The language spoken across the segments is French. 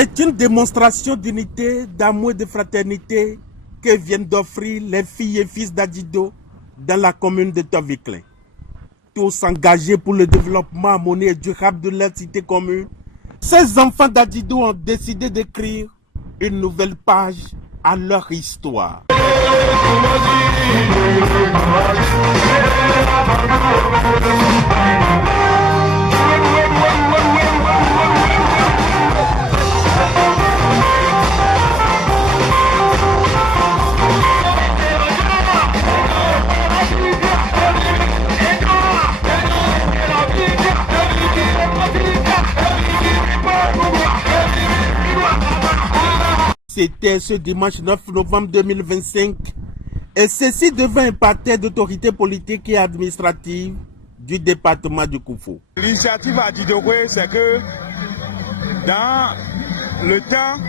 C'est une démonstration d'unité, d'amour et de fraternité que viennent d'offrir les filles et fils d'Adjido dans la commune de Tovikle. Tous engagés pour le développement harmonieux et durable de leur cité commune, ces enfants d'Adjido ont décidé d'écrire une nouvelle page à leur histoire. C'était ce dimanche 9 novembre 2025 et ceci devint un parterre d'autorités politiques et administratives du département du Koufo. L'initiative à Didokwe, c'est que dans le temps,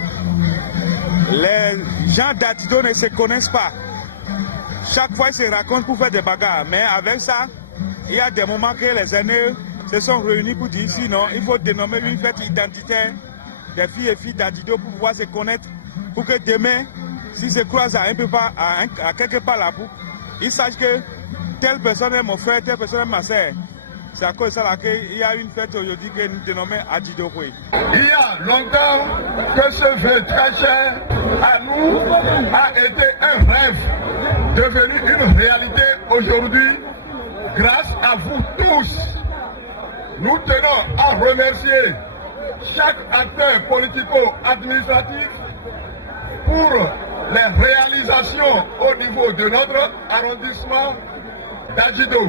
les gens d'Adido ne se connaissent pas. Chaque fois, ils se racontent pour faire des bagarres. Mais avec ça, il y a des moments que les aînés se sont réunis pour dire sinon, il faut dénommer une fête identitaire des filles et filles d'Adido pour pouvoir se connaître. Pour que demain, s'ils se croisent à quelque part là-bas, ils sachent que telle personne est mon frère, telle personne est ma soeur. C'est à cause de ça qu'il y a une fête aujourd'hui que nous dénommons Adjidokwe. Il y a longtemps que ce vœu très cher à nous a été un rêve, devenu une réalité aujourd'hui grâce à vous tous. Nous tenons à remercier chaque acteur politico-administratif pour les réalisations au niveau de notre arrondissement d'Adjido.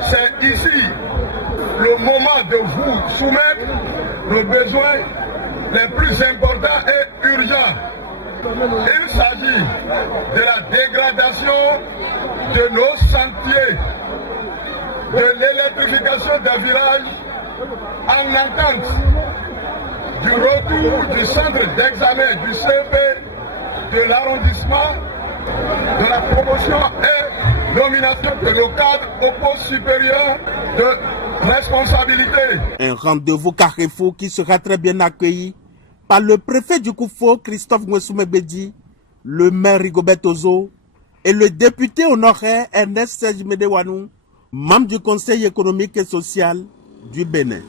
C'est ici le moment de vous soumettre nos besoins les plus importants et urgents. Il s'agit de la dégradation de nos sentiers, de l'électrification des villages en attente du retour du centre d'examen du CEP de l'arrondissement, de la promotion et nomination de nos cadres au poste supérieur de responsabilité. Un rendez-vous carrefour qui sera très bien accueilli par le préfet du Koufo, Christophe Ngwessoumebedi, le maire Rigobert Ozo et le député honoraire Ernest Serge Medewanou, membre du Conseil économique et social du Bénin.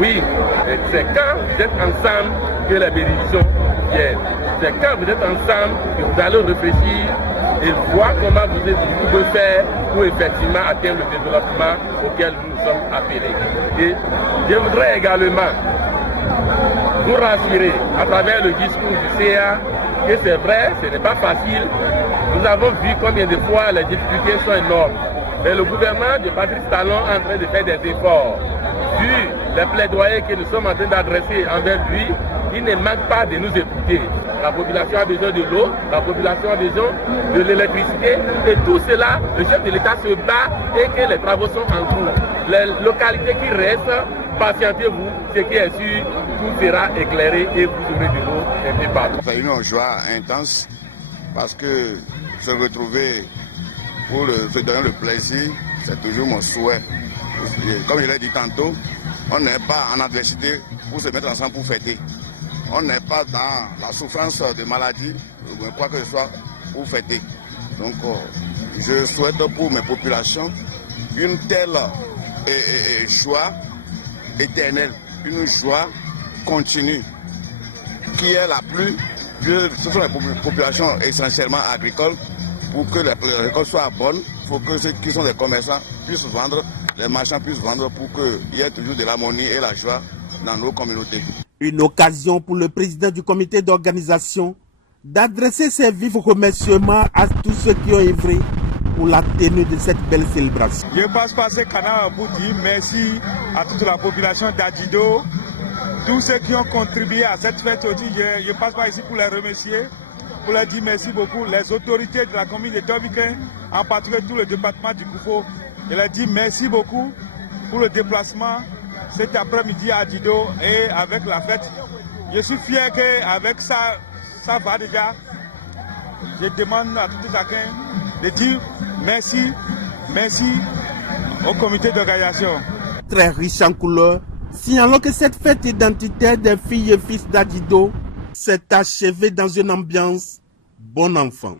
Oui, c'est quand vous êtes ensemble que la bénédiction vient. C'est quand vous êtes ensemble que vous allez réfléchir et voir comment vous pouvez faire pour effectivement atteindre le développement auquel nous sommes appelés. Et je voudrais également vous rassurer à travers le discours du CA que c'est vrai, ce n'est pas facile. Nous avons vu combien de fois les difficultés sont énormes. Mais le gouvernement de Patrice Talon est en train de faire des efforts. Vu les plaidoyers que nous sommes en train d'adresser envers lui, il ne manque pas de nous écouter. La population a besoin de l'eau, la population a besoin de l'électricité. Et tout cela, le chef de l'État se bat et que les travaux sont en cours. Les localités qui restent, patientez-vous, ce qui est sûr, tout sera éclairé et vous aurez de l'eau un peu partout. C'est une joie intense parce que se retrouver pour se donner le plaisir, c'est toujours mon souhait. Comme je l'ai dit tantôt, on n'est pas en adversité pour se mettre ensemble pour fêter. On n'est pas dans la souffrance de maladie, quoi que ce soit, pour fêter. Donc, je souhaite pour mes populations une telle joie éternelle, une joie continue, qui est la plus... Ce sont les populations essentiellement agricoles. Pour que les récoltes soient bonnes, il faut que ceux qui sont des commerçants puissent vendre, les marchands puissent vendre pour qu'il y ait toujours de l'harmonie et la joie dans nos communautés. Une occasion pour le président du comité d'organisation d'adresser ses vifs remerciements à tous ceux qui ont œuvré pour la tenue de cette belle célébration. Je passe par ce canal pour dire merci à toute la population d'Adjido tous ceux qui ont contribué à cette fête aussi, je passe par ici pour les remercier, pour leur dire merci beaucoup. Les autorités de la commune de Torviklin, en particulier tout le département du Koufo, je leur dis merci beaucoup pour le déplacement cet après-midi à Dido et avec la fête. Je suis fier qu'avec ça va déjà. Je demande à tout et chacun de dire merci au comité d'organisation. Très riche en couleurs, signalant que cette fête identitaire des filles et fils d'Adido s'est achevée dans une ambiance bon enfant.